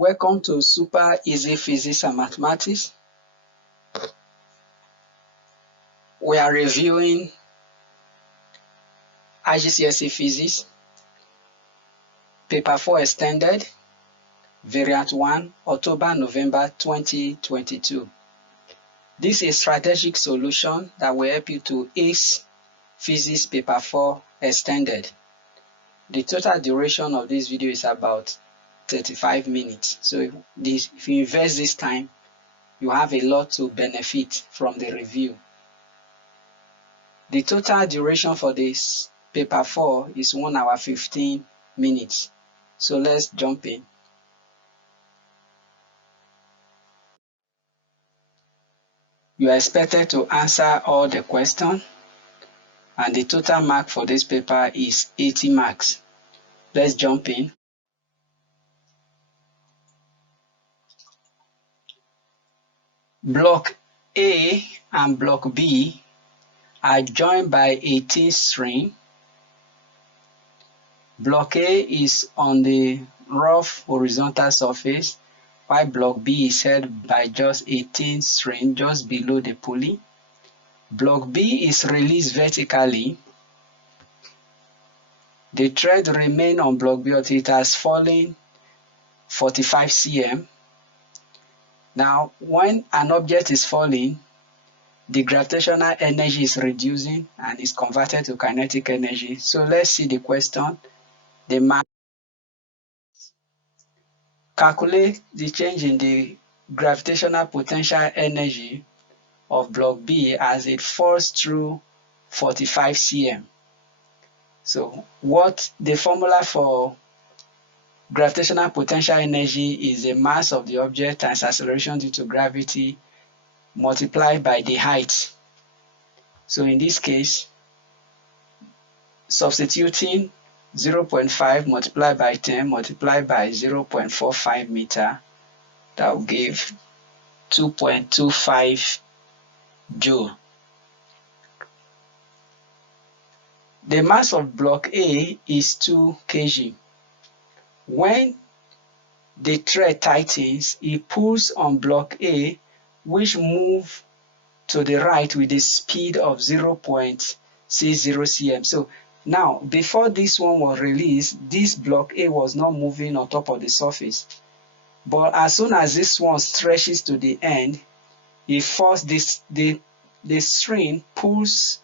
Welcome to Super Easy Physics and Mathematics. We are reviewing IGCSE Physics, Paper 4 Extended, Variant 1, October-November 2022. This is a strategic solution that will help you to ace Physics Paper 4 Extended. The total duration of this video is about 35 minutes. So if you invest this time, you have a lot to benefit from the review. The total duration for this paper 4 is 1 hour 15 minutes. So let's jump in. You are expected to answer all the questions, and the total mark for this paper is 80 marks. Let's jump in. Block A and Block B are joined by 18 string. Block A is on the rough horizontal surface, while Block B is held by just 18 string just below the pulley. Block B is released vertically. The thread remains on Block B until it has fallen 45 cm. Now, when an object is falling, the gravitational energy is reducing and is converted to kinetic energy. So let's see the question. The mass. Calculate the change in the gravitational potential energy of Block B as it falls through 45 cm. So what the formula for gravitational potential energy is the mass of the object times acceleration due to gravity multiplied by the height. So in this case, substituting 0.5 multiplied by 10 multiplied by 0.45 meter, that will give 2.25 joule. The mass of Block A is 2 kg. When the thread tightens, it pulls on Block A, which moves to the right with a speed of 0.60 cm. So now, before this one was released, this Block A was not moving on top of the surface. But as soon as this one stretches to the end, it forces the string pulls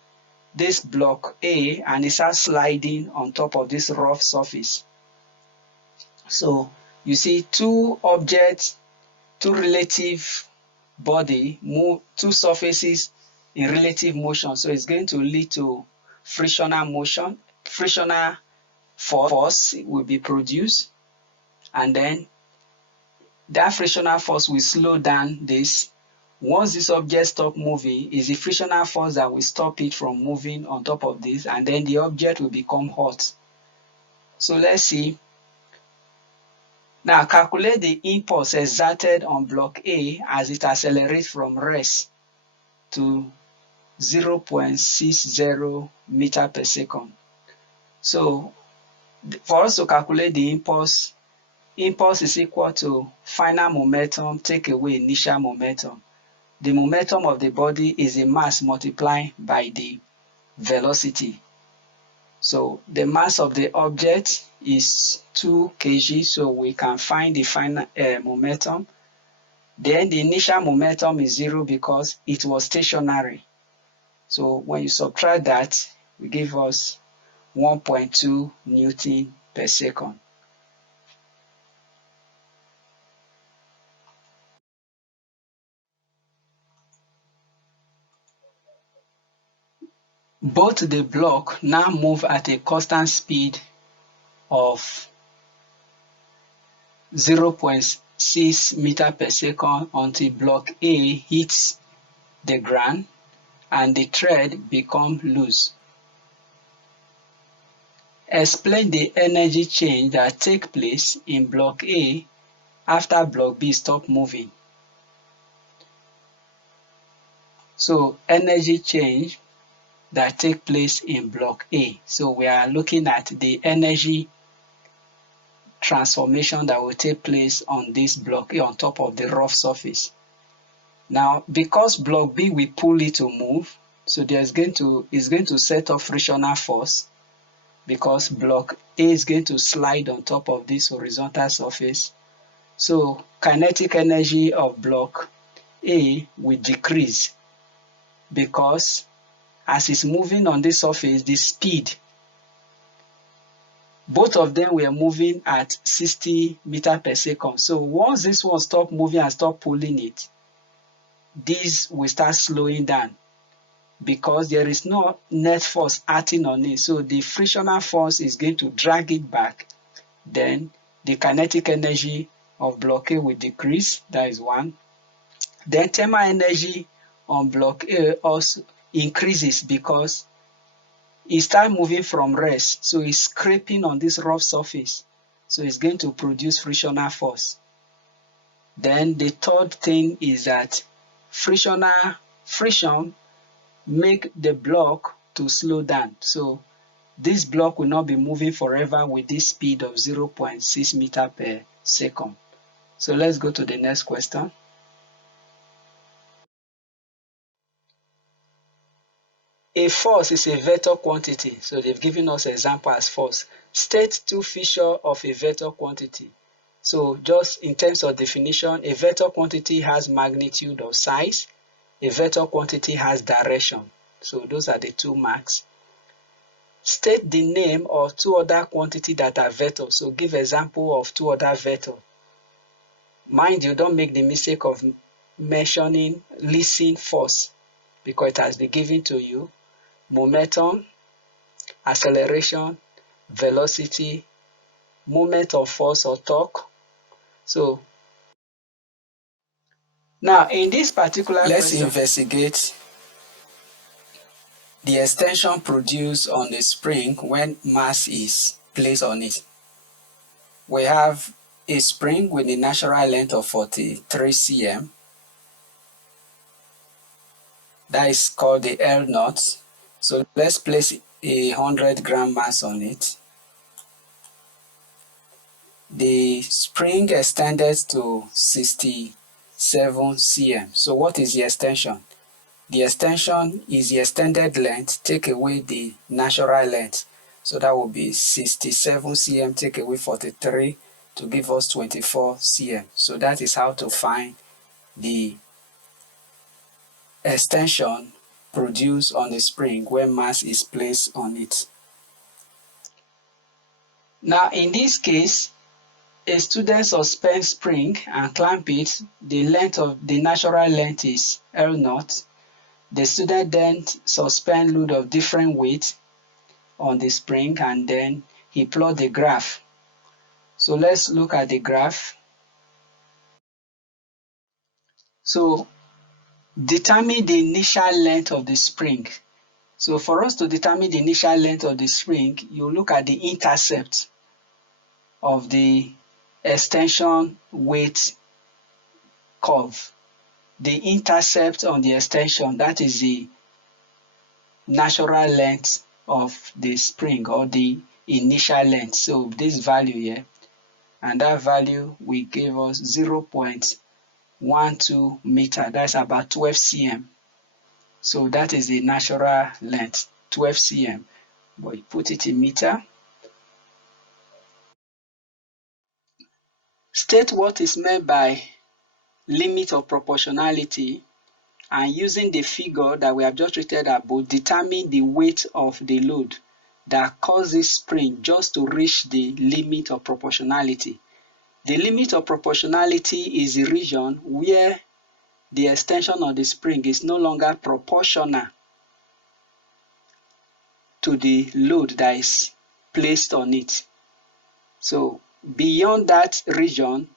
this Block A and it starts sliding on top of this rough surface. So you see two objects, two relative body, move two surfaces in relative motion. So it's going to lead to frictional motion. Frictional force will be produced, and then that frictional force will slow down this. Once this object stops moving, it's the frictional force that will stop it from moving on top of this, and then the object will become hot. So let's see. Now calculate the impulse exerted on Block A as it accelerates from rest to 0.60 meter per second. So for us to calculate the impulse is equal to final momentum take away initial momentum. The momentum of the body is the mass multiplied by the velocity. So the mass of the object is 2 kg, so we can find the final momentum. Then the initial momentum is 0 because it was stationary. So when you subtract that, it gives us 1.2 Newton per second. Both the block now move at a constant speed of 0.6 meter per second until Block A hits the ground and the thread becomes loose. Explain the energy change that takes place in Block A after Block B stops moving. So energy change that take place in Block A. So we are looking at the energy transformation that will take place on this block A on top of the rough surface. Now, because block B will pull it to move, so it's going to set off frictional force, because block A is going to slide on top of this horizontal surface. So kinetic energy of block A will decrease, because as it's moving on this surface, the speed, both of them were moving at 60 meters per second. So once this one stop moving and stop pulling it, this will start slowing down, because there is no net force acting on it. So the frictional force is going to drag it back. Then the kinetic energy of block A will decrease. That is one. Then thermal energy on block A also increases, because it starts moving from rest. So it's scraping on this rough surface. So it's going to produce frictional force. Then the third thing is that friction make the block to slow down. So this block will not be moving forever with this speed of 0.6 meters per second. So let's go to the next question. A force is a vector quantity. So they've given us an example as force. State two features of a vector quantity. So just in terms of definition, a vector quantity has magnitude or size. A vector quantity has direction. So those are the two marks. State the name of two other quantities that are vectors. So give example of two other vectors. Mind you, don't make the mistake of mentioning listing force, because it has been given to you. Momentum, acceleration, velocity, moment of force or torque. So now in this particular Let's question, investigate the extension produced on the spring when mass is placed on it. We have a spring with a natural length of 43 cm. That is called the L knot. So let's place a 100-gram mass on it. The spring extended to 67 cm. So what is the extension? The extension is the extended length, take away the natural length. So that will be 67 cm, take away 43 to give us 24 cm. So that is how to find the extension produced on the spring when mass is placed on it. Now in this case, a student suspends spring and clamp it. The length of the natural length is L naught. The student then suspend load of different weight on the spring, and then he plot the graph. So let's look at the graph. So determine the initial length of the spring. So for us to determine the initial length of the spring, you look at the intercept of the extension weight curve. The intercept on the extension, that is the natural length of the spring, or the initial length. So this value here, and that value will give us 0.12 meter. That's about 12 cm. So that is the natural length, 12 cm. But you put it in meter. State what is meant by limit of proportionality, and using the figure that we have just treated above, determine the weight of the load that causes spring just to reach the limit of proportionality. The limit of proportionality is the region where the extension of the spring is no longer proportional to the load that is placed on it. So beyond that region,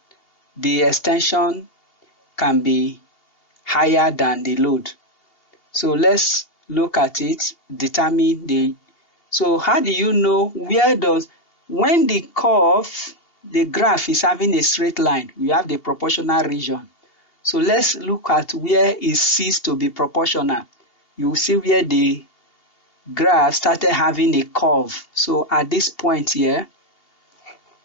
the extension can be higher than the load. So let's look at it, determine the, so how do you know when the curve, the graph is having a straight line, we have the proportional region. So let's look at where it ceases to be proportional. You will see where the graph started having a curve. So at this point here,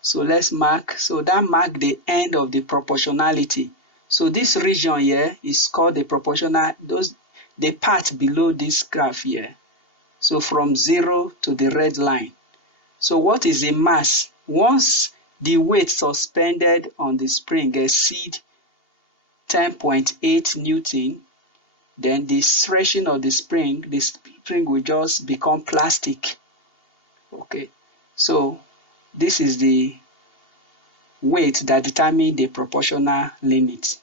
So let's mark. So that mark the end of the proportionality. So this region here is called the proportional, the part below this graph here. So from 0 to the red line. So what is the mass? Once the weight suspended on the spring exceed 10.8 Newton, then the stretching of the spring will just become plastic. Okay, so this is the weight that determines the proportional limit.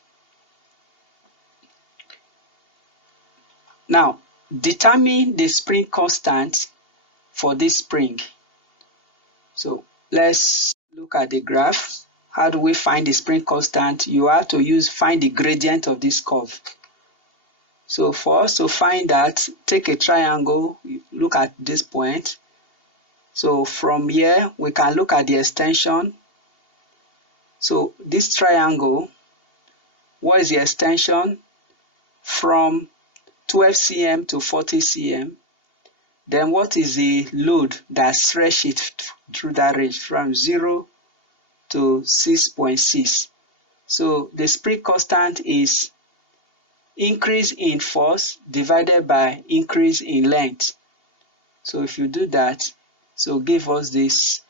Now, determine the spring constant for this spring. So let's look at the graph. How do we find the spring constant? You have to find the gradient of this curve. So for us to find that, take a triangle, look at this point. So from here, we can look at the extension. So this triangle, what is the extension? From 12 cm to 40 cm. Then what is the load that stretch it through that range from 0 to 6.6? So the spring constant is increase in force divided by increase in length. So if you do that, so give us this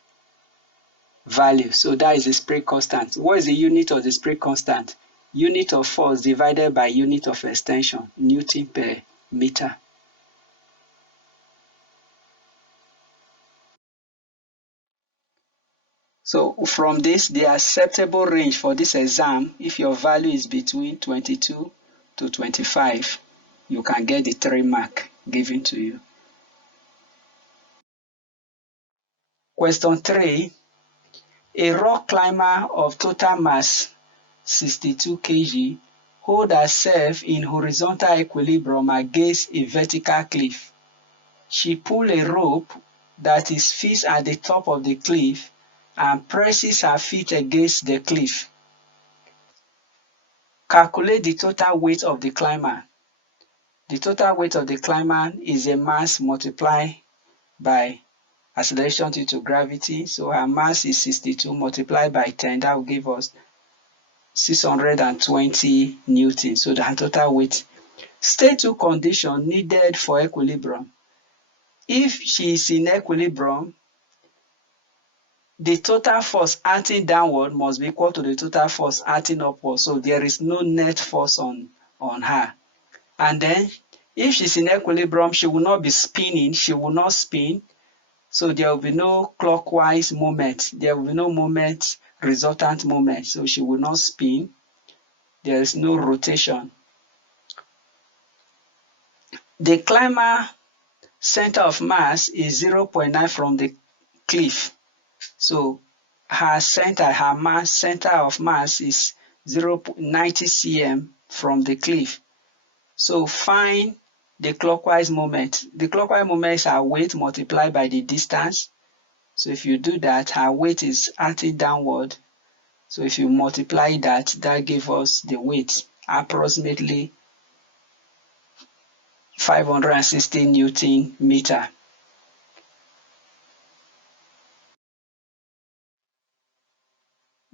value. So that is the spring constant. What is the unit of the spring constant? Unit of force divided by unit of extension, Newton per meter. So from this, the acceptable range for this exam, if your value is between 22 to 25, you can get the 3 mark given to you. Question 3. A rock climber of total mass 62 kg hold herself in horizontal equilibrium against a vertical cliff. She pulls a rope that is fixed at the top of the cliff and presses her feet against the cliff. Calculate the total weight of the climber. The total weight of the climber is a mass multiplied by acceleration due to gravity. So her mass is 62 multiplied by 10. That will give us 620 Newton. So the total weight. State 2 condition needed for equilibrium. If she is in equilibrium, the total force acting downward must be equal to the total force acting upward. So there is no net force on her. And then if she's in equilibrium, she will not be spinning. She will not spin. So there will be no clockwise movement. There will be no moment, resultant movement. So she will not spin. There is no rotation. The climber center of mass is 0.9 from the cliff. So her center of mass is 0.90 cm from the cliff. So find the clockwise moment. The clockwise moment is her weight multiplied by the distance. So if you do that, her weight is acting downward. So if you multiply that, that gives us the weight, approximately 560 Newton meter.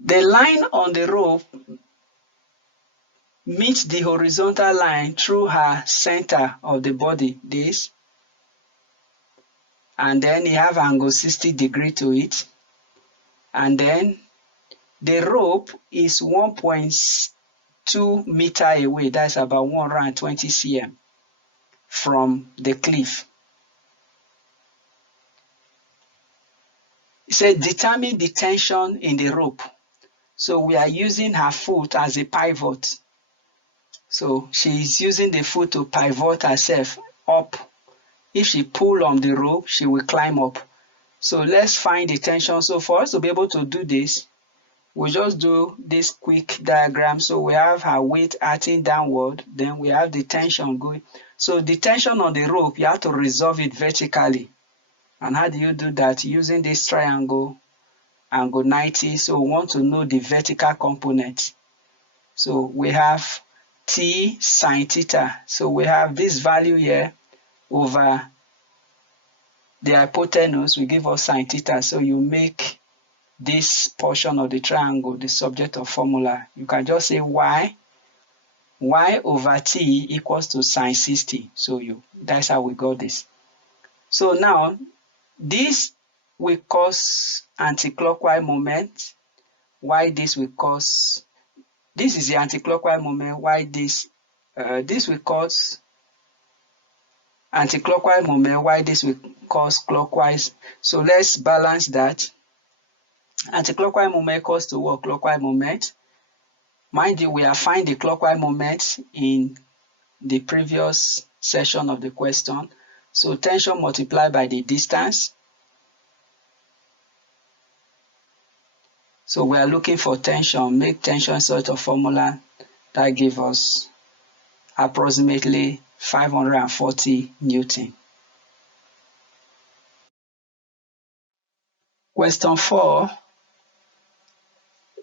The line on the rope meets the horizontal line through her center of the body, this, and then you have angle 60 degree to it, and then the rope is 1.2 meter away, that's about 120 cm from the cliff. It says determine the tension in the rope. So we are using her foot as a pivot. So she is using the foot to pivot herself up. If she pull on the rope, she will climb up. So let's find the tension. So for us to be able to do this, we just do this quick diagram. So we have her weight acting downward, then we have the tension going. So the tension on the rope, you have to resolve it vertically. And how do you do that? Using this triangle, angle 90. So we want to know the vertical component. So we have T sine theta. So we have this value here over the hypotenuse will give us sine theta. So you make this portion of the triangle the subject of formula, you can just say y over t equals to sine 60. So that's how we got this. So now this will cause anticlockwise moment, while this will cause, this is the anticlockwise moment, while this will cause anticlockwise moment, while this will cause clockwise. So let's balance that. Anticlockwise moment equals to what? Clockwise moment. Mind you, we have found the clockwise moment in the previous section of the question. So tension multiplied by the distance. So we are looking for tension. Make tension sort of formula that gives us approximately 540 Newton. Question 4.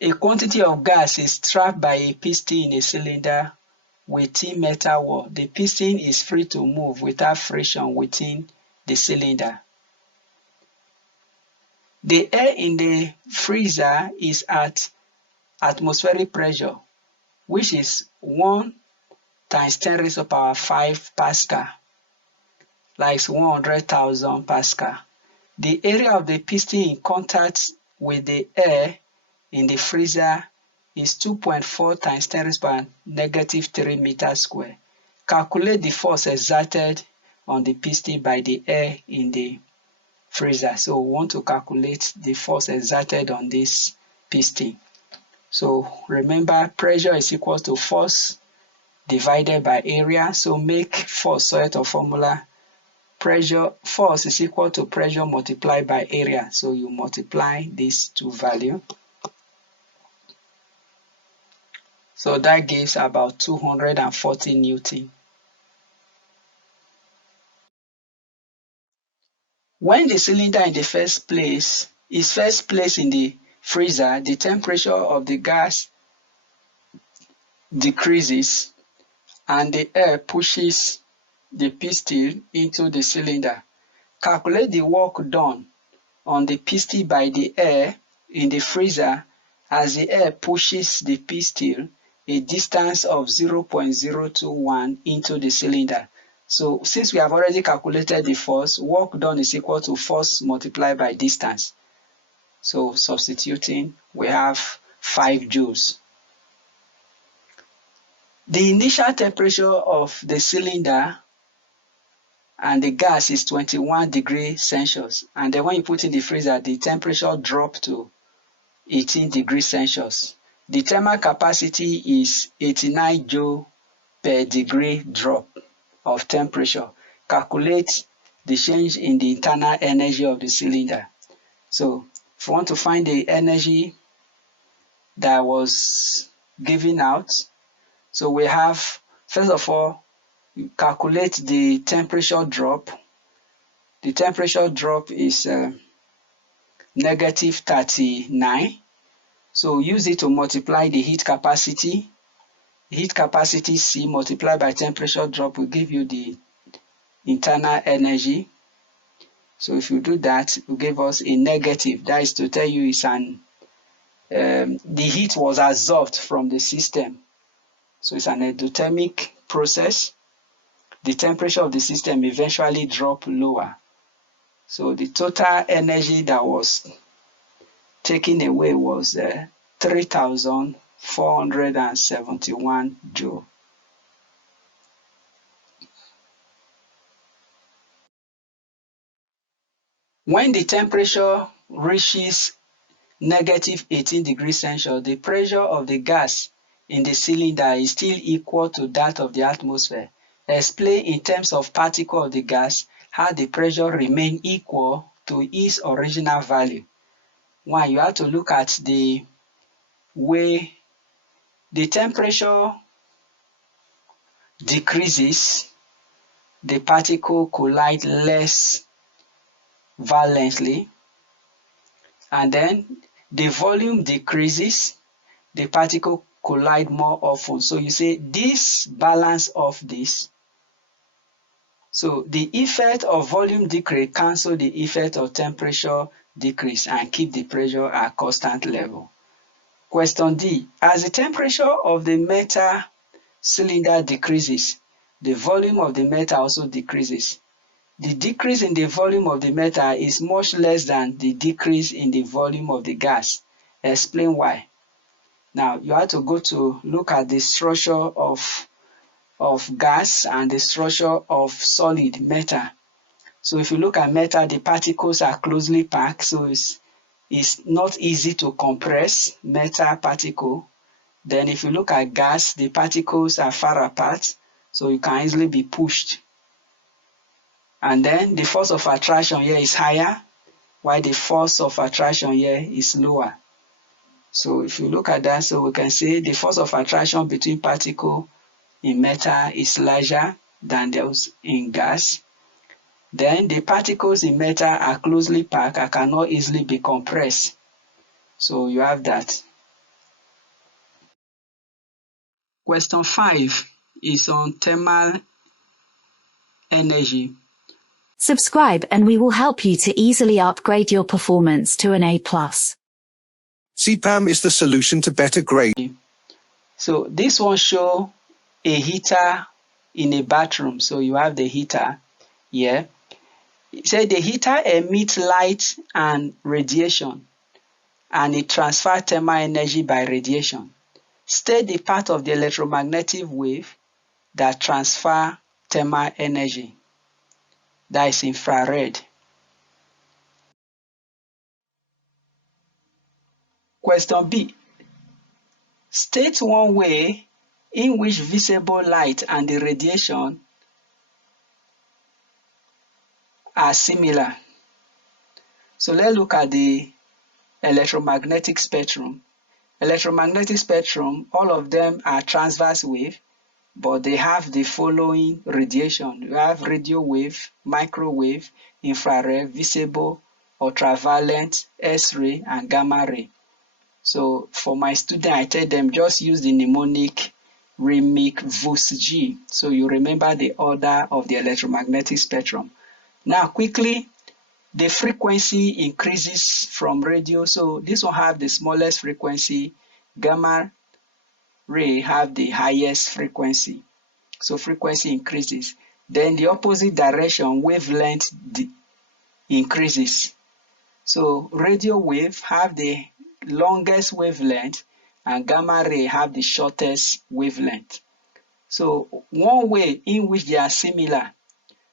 A quantity of gas is trapped by a piston in a cylinder within metal wall. The piston is free to move without friction within the cylinder. The air in the freezer is at atmospheric pressure, which is 1 times 10 raised to the power 5 Pascal, like 100,000 Pascal. The area of the piston in contact with the air in the freezer is 2.4 times 10 raised to the power negative 3 meters square. Calculate the force exerted on the piston by the air in the freezer. So we want to calculate the force exerted on this piston. So remember, pressure is equal to force divided by area. So make force sort of formula. Force is equal to pressure multiplied by area. So you multiply these two values. So that gives about 240 Newton. When the cylinder in the first place in the freezer, the temperature of the gas decreases and the air pushes the piston into the cylinder. Calculate the work done on the piston by the air in the freezer as the air pushes the piston a distance of 0.021 into the cylinder. So since we have already calculated the force, work done is equal to force multiplied by distance. So substituting, we have 5 joules. The initial temperature of the cylinder and the gas is 21 degrees Celsius. And then when you put in the freezer, the temperature drops to 18 degrees Celsius. The thermal capacity is 89 joule per degree drop of temperature. Calculate the change in the internal energy of the cylinder. So if you want to find the energy that was given out, so we have, first of all, calculate the temperature drop. The temperature drop is negative 39. So use it to multiply the heat capacity. Heat capacity C multiplied by temperature drop will give you the internal energy. So if you do that, it will give us a negative. That is to tell you it's the heat was absorbed from the system. So it's an endothermic process. The temperature of the system eventually dropped lower. So the total energy that was taken away was 3,471 joule. When the temperature reaches negative 18 degrees Celsius, the pressure of the gas in the cylinder is still equal to that of the atmosphere. Explain in terms of particle of the gas how the pressure remains equal to its original value. One, you have to look at the way the temperature decreases, the particle collide less violently, and then the volume decreases, the particle collide more often. So you say this balance of this. So the effect of volume decrease cancel the effect of temperature decrease and keep the pressure at constant level. Question D. As the temperature of the metal cylinder decreases, the volume of the metal also decreases. The decrease in the volume of the metal is much less than the decrease in the volume of the gas. Explain why. Now, you have to go to look at the structure of gas and the structure of solid metal. So if you look at metal, the particles are closely packed, so it's not easy to compress metal particle. Then if you look at gas, the particles are far apart, so you can easily be pushed. And then the force of attraction here is higher, while the force of attraction here is lower. So if you look at that, so we can say the force of attraction between particles in metal is larger than those in gas. Then the particles in metal are closely packed and cannot easily be compressed. So you have that. Question 5 is on thermal energy. Subscribe and we will help you to easily upgrade your performance to an A+. CPAM is the solution to better grade. So this one shows a heater in a bathroom. So you have the heater here. It said the heater emits light and radiation, and it transfers thermal energy by radiation. State the part of the electromagnetic wave that transfer thermal energy. That is infrared. Question B. State one way in which visible light and the radiation are similar. So let's look at the electromagnetic spectrum. Electromagnetic spectrum, all of them are transverse wave, but they have the following radiation. You have radio wave, microwave, infrared, visible, ultraviolet, X-ray, and gamma ray. So for my student, I tell them just use the mnemonic RIMIC VUS-G. So you remember the order of the electromagnetic spectrum. Now quickly, the frequency increases from radio. So this one have the smallest frequency. Gamma ray have the highest frequency. So frequency increases. Then the opposite direction, wavelength increases. So radio wave have the longest wavelength and gamma ray have the shortest wavelength. So one way in which they are similar.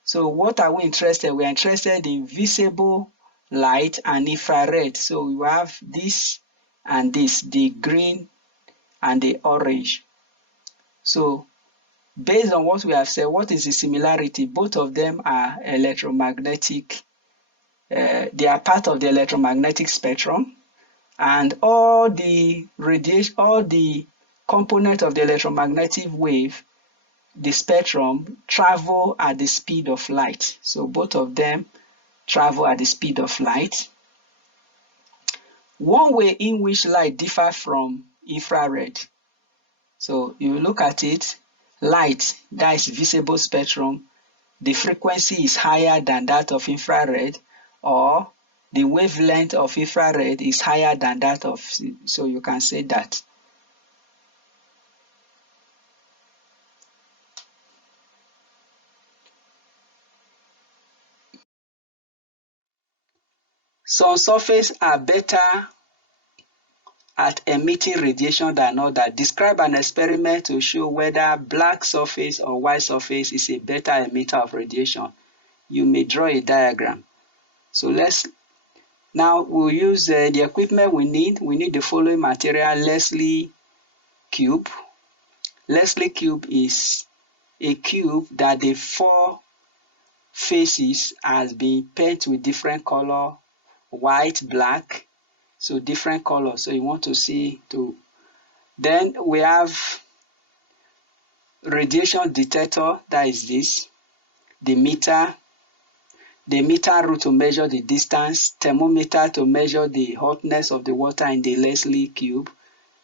So what are we interested? We are interested in visible light and infrared. So we have this and this, the green and the orange. So based on what we have said, what is the similarity? Both of them are electromagnetic. They are part of the electromagnetic spectrum, and all the radiation, all the component of the electromagnetic wave, the spectrum, travel at the speed of light. So both of them travel at the speed of light. One way in which light differs from infrared. So you look at it, light, that is visible spectrum, the frequency is higher than that of infrared, or the wavelength of infrared is higher than that of, so you can say that. Some surfaces are better at emitting radiation than others. Describe an experiment to show whether black surface or white surface is a better emitter of radiation. You may draw a diagram. So now we'll use the equipment we need. We need the following material: Leslie cube. Leslie cube is a cube that the four faces has been painted with different color, white, black, so different colors. So you want to see to. Then we have radiation detector, that is this, the meter rule to measure the distance, thermometer to measure the hotness of the water in the Leslie cube,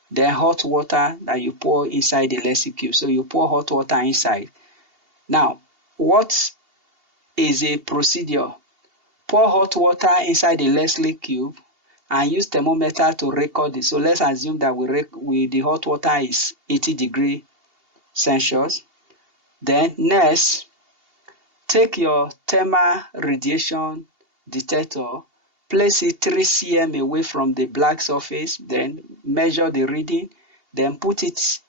then hot water that you pour inside the Leslie cube. So you pour hot water inside. Now, what is a procedure Pour hot water inside the Leslie cube and use thermometer to record it. So let's assume that the hot water is 80 degrees Celsius. Then next, take your thermal radiation detector, place it 3 cm away from the black surface, then measure the reading, then put it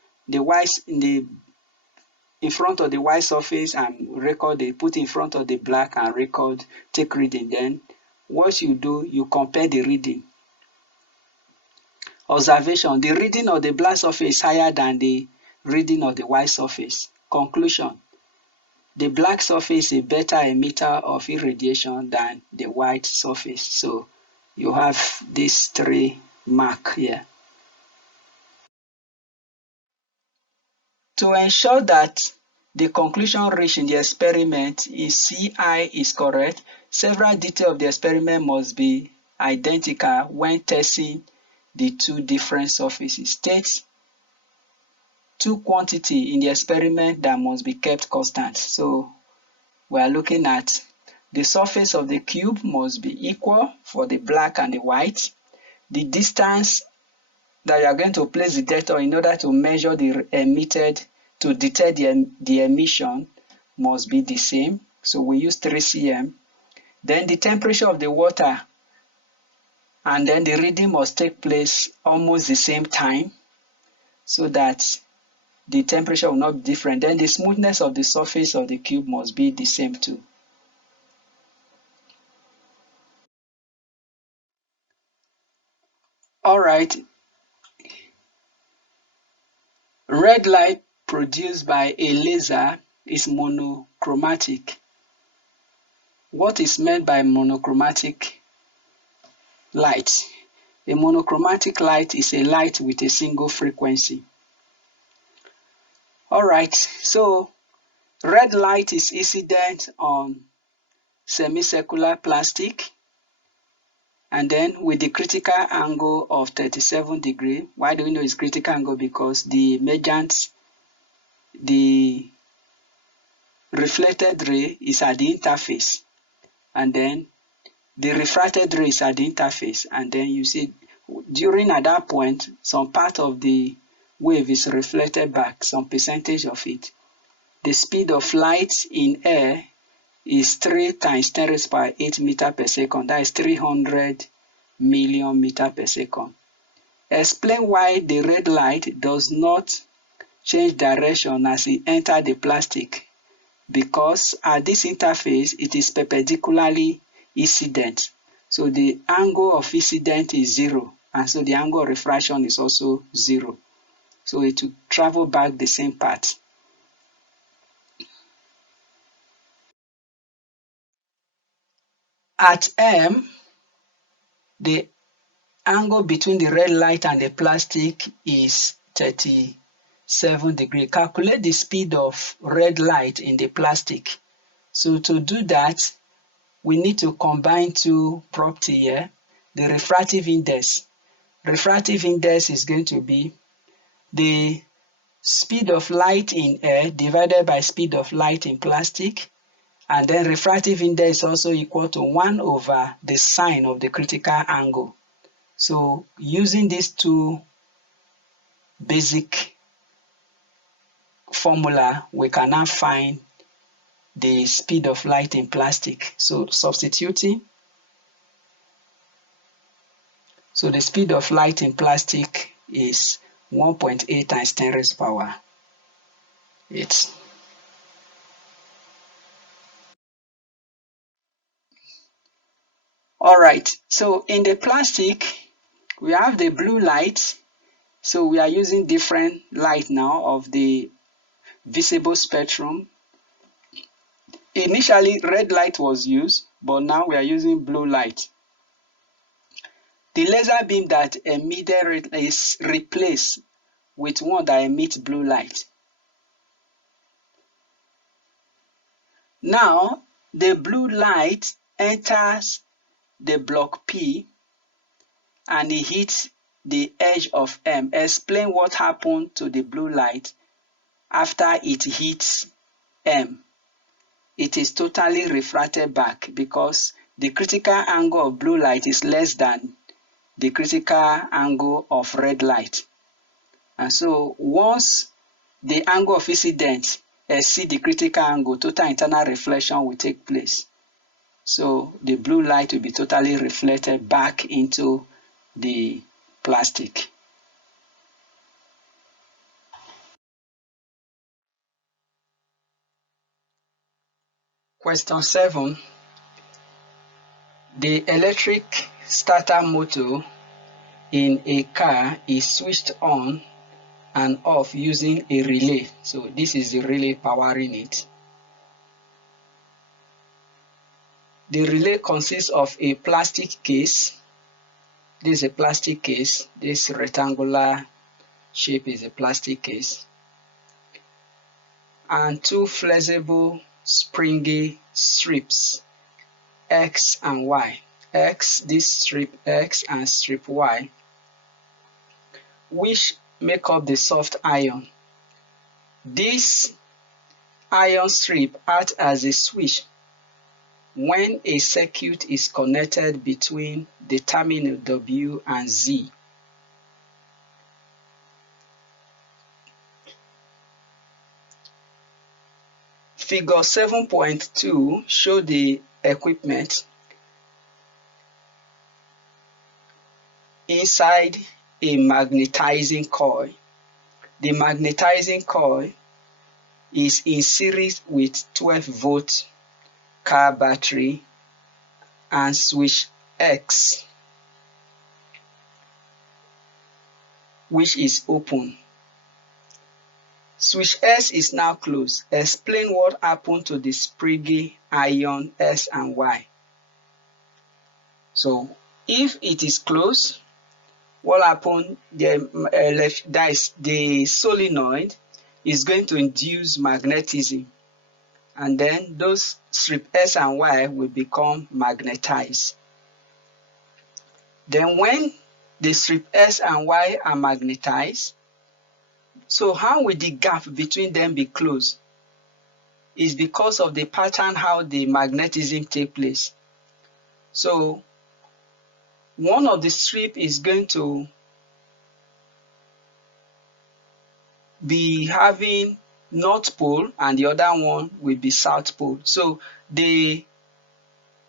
in front of the white surface and record it, put in front of the black and record, take reading. Then what you do, you compare the reading. Observation: the reading of the black surface is higher than the reading of the white surface. Conclusion: the black surface is a better emitter of irradiation than the white surface. So you have these 3 marks here. To ensure that the conclusion reached in the experiment is CI is correct, several details of the experiment must be identical when testing the 2 different surfaces. State 2 quantities in the experiment that must be kept constant. So we are looking at the surface of the cube must be equal for the black and the white. The distance that you are going to place the detector in order to measure the emitted, to detect the emission, must be the same. So we use 3 cm. Then the temperature of the water and then the reading must take place almost the same time so that the temperature will not be different. Then the smoothness of the surface of the cube must be the same too. Alright, red light produced by a laser is monochromatic. What is meant by monochromatic light? A monochromatic light is a light with a single frequency. Alright, so red light is incident on semicircular plastic, and then with the critical angle of 37 degrees. Why do we know it's critical angle? Because the emergent, the reflected ray is at the interface, and then the refracted ray is at the interface, and then you see during at that point some part of the wave is reflected back, some percentage of it. The speed of light in air is 3 times 10 raised by 8 meter per second. That is 300 million meter per second. Explain why the red light does not change direction as it enters the plastic. Because at this interface it is perpendicularly incident. So the angle of incident is 0, and so the angle of refraction is also 0. So it will travel back the same path. At M, the angle between the red light and the plastic is 37 degrees. Calculate the speed of red light in the plastic. So to do that, we need to combine 2 properties here. The refractive index. Refractive index is going to be the speed of light in air divided by speed of light in plastic, and then refractive index is also equal to 1 over the sine of the critical angle. So using these 2 basic formula, we can now find the speed of light in plastic. So substituting, so the speed of light in plastic is 1.8 times 10 raised power 8. Alright, so in the plastic, we have the blue light. So we are using different light now of the visible spectrum. Initially, red light was used, but now we are using blue light. The laser beam that emitted is replaced with one that emits blue light. Now, the blue light enters the block P and it hits the edge of M. Explain what happened to the blue light after it hits M. It is totally refracted back because the critical angle of blue light is less than the critical angle of red light. And so once the angle of incidence exceeds the critical angle, total internal reflection will take place. So the blue light will be totally reflected back into the plastic. Question 7. The electric starter motor in a car is switched on and off using a relay. So this is the relay powering it. The relay consists of a plastic case. This is a plastic case. This rectangular shape is a plastic case. And two flexible springy strips, X and Y. X, this strip X and strip Y, which make up the soft iron. This iron strip acts as a switch when a circuit is connected between the terminal W and Z. Figure 7.2 shows the equipment inside a magnetizing coil. The magnetizing coil is in series with 12-volt car battery and switch X, which is open. Switch S is now closed. Explain what happened to the springy iron S and Y. So if it is closed, what happened? The solenoid is going to induce magnetism, and then those strip S and Y will become magnetized. Then when the strip S and Y are magnetized, so how will the gap between them be closed? It's because of the pattern how the magnetism take place. So one of the strip is going to be having north pole and the other one will be south pole. So they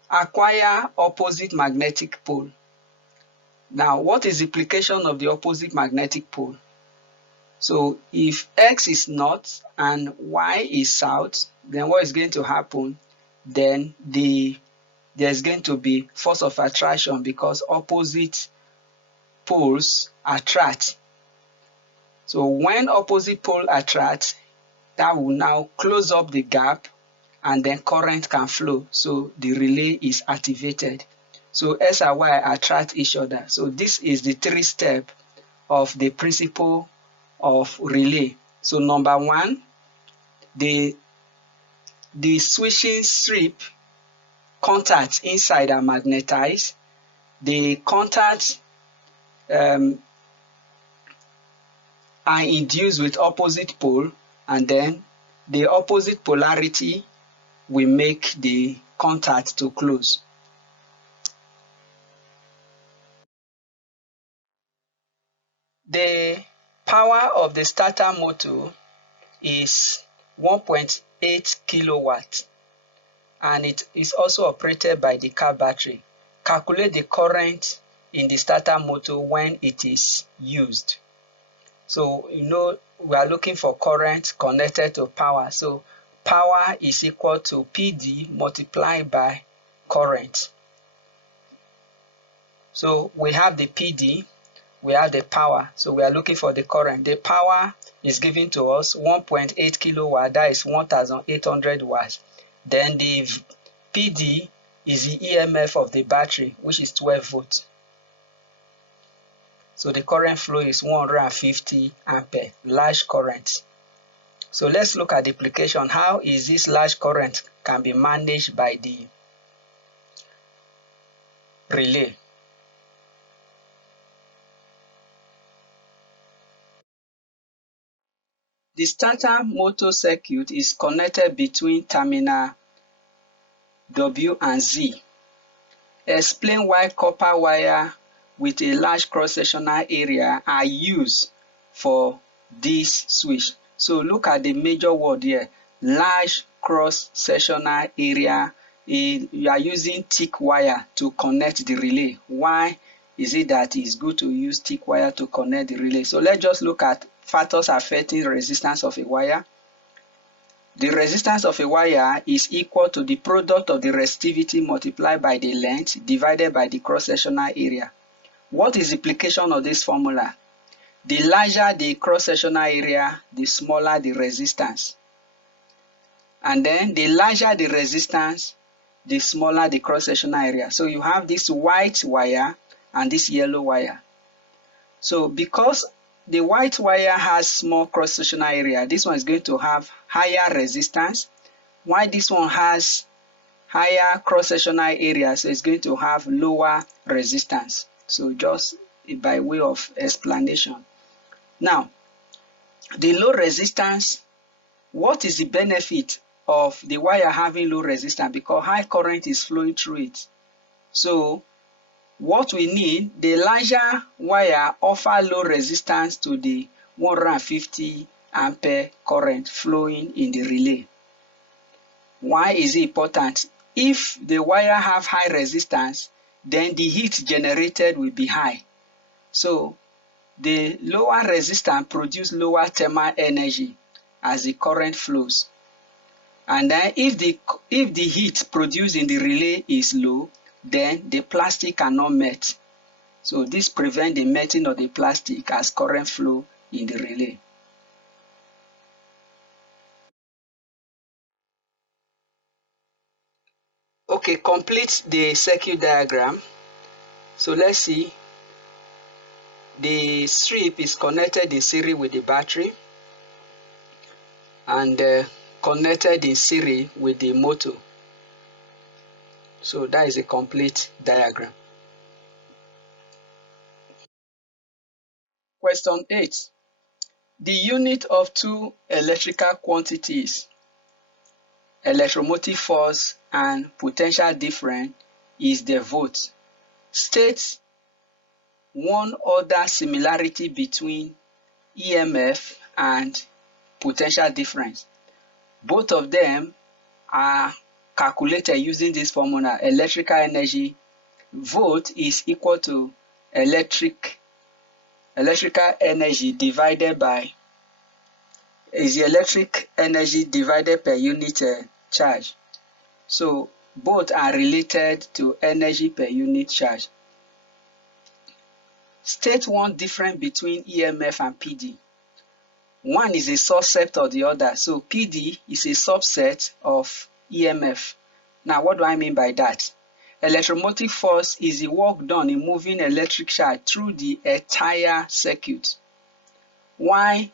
acquire opposite magnetic pole. Now, what is the implication of the opposite magnetic pole? So if X is north and Y is south, then what is going to happen? Then there's going to be force of attraction because opposite poles attract. So when opposite pole attract, that will now close up the gap and then current can flow. So the relay is activated. So S and Y attract each other. So this is the 3-step of the principle of relay. So number 1, the switching strip contacts inside are magnetized. The contacts are induced with opposite pole, and then the opposite polarity will make the contact to close. The power of the starter motor is 1.8 kilowatt and it is also operated by the car battery. Calculate the current in the starter motor when it is used. So we are looking for current connected to power. So power is equal to PD multiplied by current. So we have the PD, we have the power. So we are looking for the current. The power is given to us 1.8 kilowatt, that is 1800 watts. Then the PD is the EMF of the battery, which is 12 volts. So the current flow is 150 ampere, large current. So let's look at the application. How is this large current can be managed by the relay? The starter motor circuit is connected between terminal W and Z. explain why copper wire with a large cross-sectional area are used for this switch. So look at the major word here, large cross-sectional area. You are using thick wire to connect the relay. Why is it that it's good to use thick wire to connect the relay? So let's just look at factors affecting resistance of a wire. The resistance of a wire is equal to the product of the resistivity multiplied by the length divided by the cross-sectional area. What is the implication of this formula? The larger the cross-sectional area, the smaller the resistance. And then the larger the resistance, the smaller the cross-sectional area. So you have this white wire and this yellow wire. So because the white wire has small cross-sectional area, this one is going to have higher resistance, while this one has higher cross-sectional area, so it's going to have lower resistance. So just by way of explanation. Now, the low resistance, what is the benefit of the wire having low resistance? Because high current is flowing through it. So what we need, the larger wire offer low resistance to the 150 ampere current flowing in the relay. Why is it important? If the wire have high resistance, then the heat generated will be high. So the lower resistance produce lower thermal energy as the current flows. And then if the heat produced in the relay is low, then the plastic cannot melt. So this prevents the melting of the plastic as current flow in the relay. Okay, complete the circuit diagram. So let's see. The strip is connected in series with the battery and connected in series with the motor. So that is a complete diagram. Question 8. The unit of two electrical quantities, electromotive force and potential difference, is the volt. State one other similarity between EMF and potential difference. Both of them are calculated using this formula. Electrical energy, volt is equal to electrical energy divided by the electric energy divided per unit charge. So both are related to energy per unit charge. State one difference between EMF and PD. One is a subset of the other. So PD is a subset of EMF. Now what do I mean by that? Electromotive force is the work done in moving electric charge through the entire circuit. While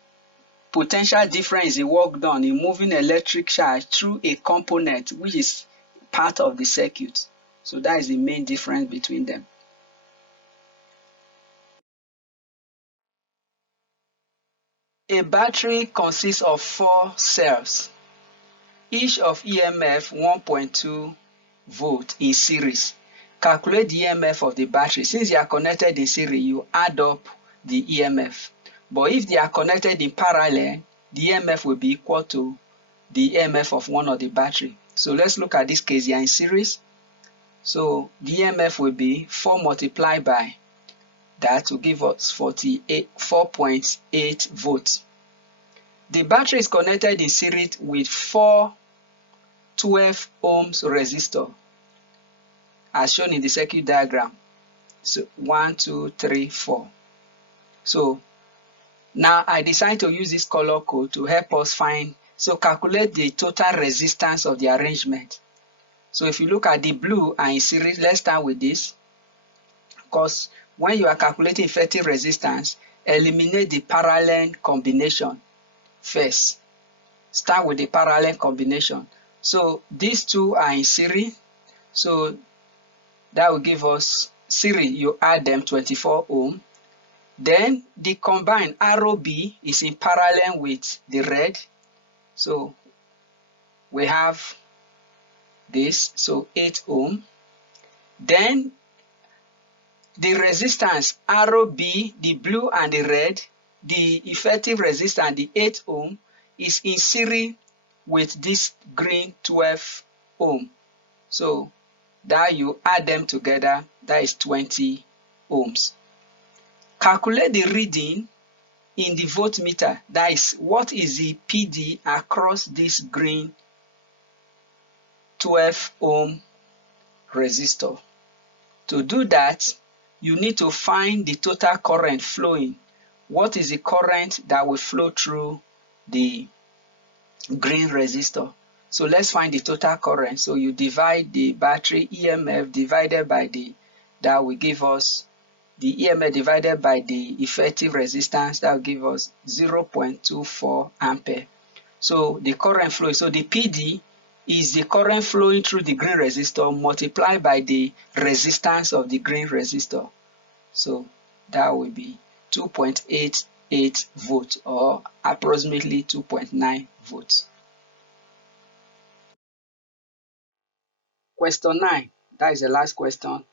potential difference is the work done in moving electric charge through a component which is part of the circuit. So that is the main difference between them. A battery consists of 4 cells, each of EMF 1.2 volt in series. Calculate the EMF of the battery. Since they are connected in series, you add up the EMF. But if they are connected in parallel, the EMF will be equal to the EMF of one of the battery. So let's look at this case. They are in series. So the EMF will be 4 multiplied by that to give us 4.8 volts. The battery is connected in series with 4 12 ohms resistor as shown in the circuit diagram. So 1, 2, 3, 4. So now I decide to use this color code to help us find, so calculate the total resistance of the arrangement. So if you look at the blue and in series, let's start with this. Because when you are calculating effective resistance, eliminate the parallel combination first. Start with the parallel combination. So these two are in series. So that will give us series. You add them 24 ohm. Then the combined arrow B is in parallel with the red. So we have this. So 8 ohm. Then the resistance arrow B, the blue and the red, the effective resistance, the 8 ohm, is in series with this green 12 ohm. So that you add them together, that is 20 ohms. Calculate the reading in the voltmeter, that is what is the PD across this green 12 ohm resistor. To do that, you need to find the total current flowing. What is the current that will flow through the green resistor? So let's find the total current. So you divide the battery EMF divided by that will give us the EMF divided by the effective resistance, that will give us 0.24 ampere. So the current flow, so the PD is the current flowing through the green resistor multiplied by the resistance of the green resistor. So that will be 2.88 volts, or approximately 2.9 volts. Question 9, that is the last question.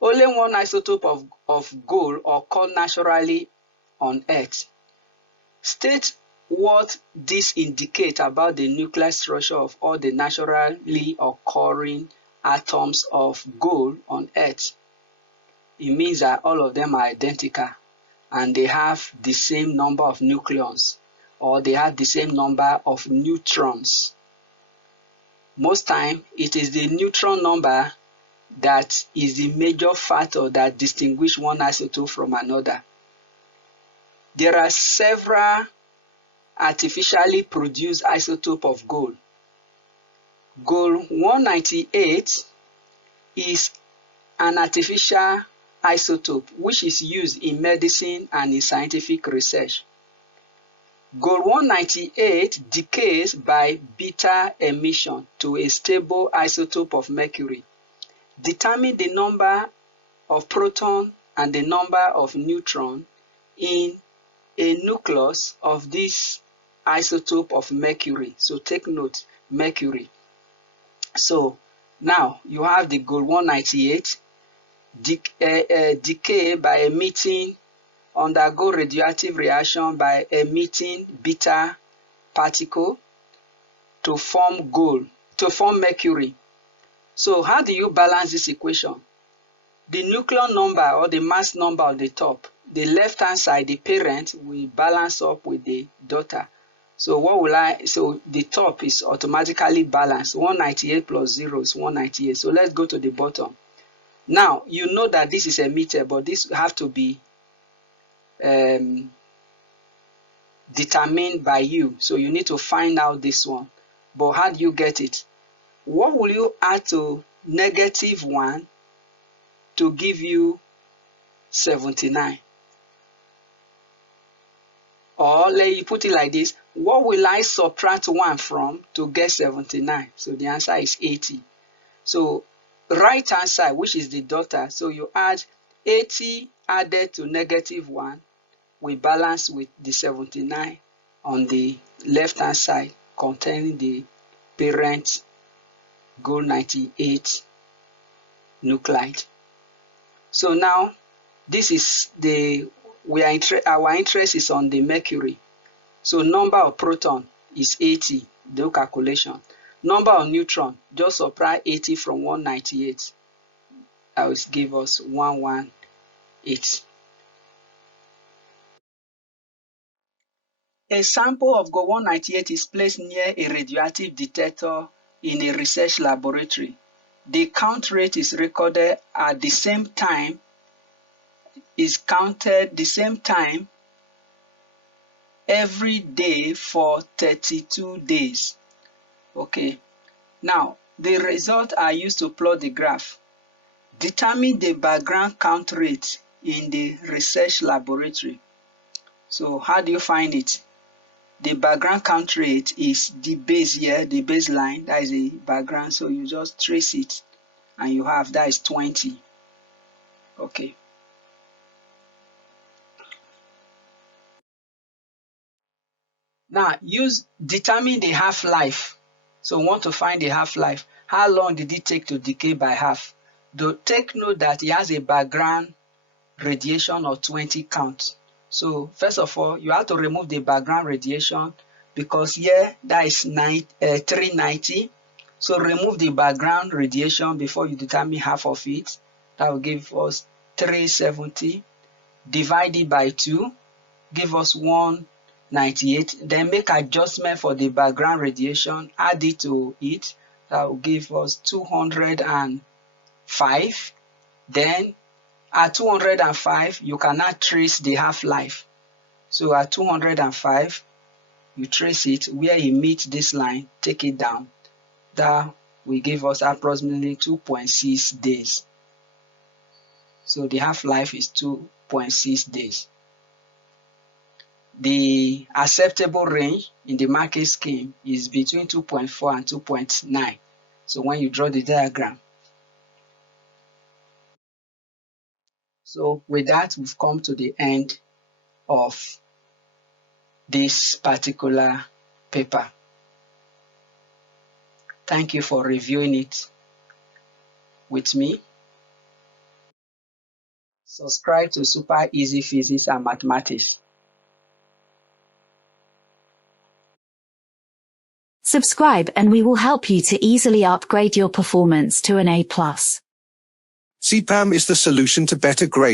Only one isotope of gold occurs naturally on Earth. State what this indicates about the nuclear structure of all the naturally occurring atoms of gold on Earth. It means that all of them are identical and they have the same number of nucleons, or they have the same number of neutrons. Most time, it is the neutron number that is the major factor that distinguishes one isotope from another. There are several artificially produced isotopes of gold. Gold 198 is an artificial isotope which is used in medicine and in scientific research. Gold 198 decays by beta emission to a stable isotope of mercury. Determine the number of protons and the number of neutrons in a nucleus of this isotope of mercury. So take note, mercury. So now you have the gold 198 decay by emitting, undergo radioactive reaction by emitting beta particle to form gold, to form mercury. So how do you balance this equation? The nucleon number or the mass number on the top, the left hand side, the parent, will balance up with the daughter. So so the top is automatically balanced. 198 plus 0 is 198. So let's go to the bottom. Now you know that this is emitted, but this have to be determined by you. So you need to find out this one. But how do you get it? What will you add to -1 to give you 79? Or let you put it like this: what will I subtract 1 from to get 79? So the answer is 80. So right hand side, which is the daughter, so you add 80 added to -1 will balance with the 79 on the left hand side containing the parent gold 98 nuclide. So now this is our interest is on the mercury. So number of proton is 80, do calculation. Number of neutron, just subtract 80 from 198. That will give us 118. A sample of gold 198 is placed near a radioactive detector in a research laboratory. The count rate is recorded at the same time, is counted the same time every day for 32 days. Okay, now the results are used to plot the graph. Determine the background count rate in the research laboratory. So how do you find it? The background count rate is the base here, the baseline, that is the background. So you just trace it and you have, that is 20. Okay. Now determine the half-life. So we want to find the half-life. How long did it take to decay by half? take note that it has a background radiation of 20 count. So first of all, you have to remove the background radiation because here that is 390. So remove the background radiation before you determine half of it. That will give us 370. Divide it by 2, give us 198. Then make adjustment for the background radiation, add it to it. That will give us 205. Then at 205, you cannot trace the half-life. So at 205, you trace it where it meets this line, take it down. That will give us approximately 2.6 days. So the half-life is 2.6 days. The acceptable range in the market scheme is between 2.4 and 2.9. So when you draw the diagram. So with that, we've come to the end of this particular paper. Thank you for reviewing it with me. Subscribe to Super Easy Physics and Mathematics. Subscribe and we will help you to easily upgrade your performance to an A+. CPAM is the solution to better grade.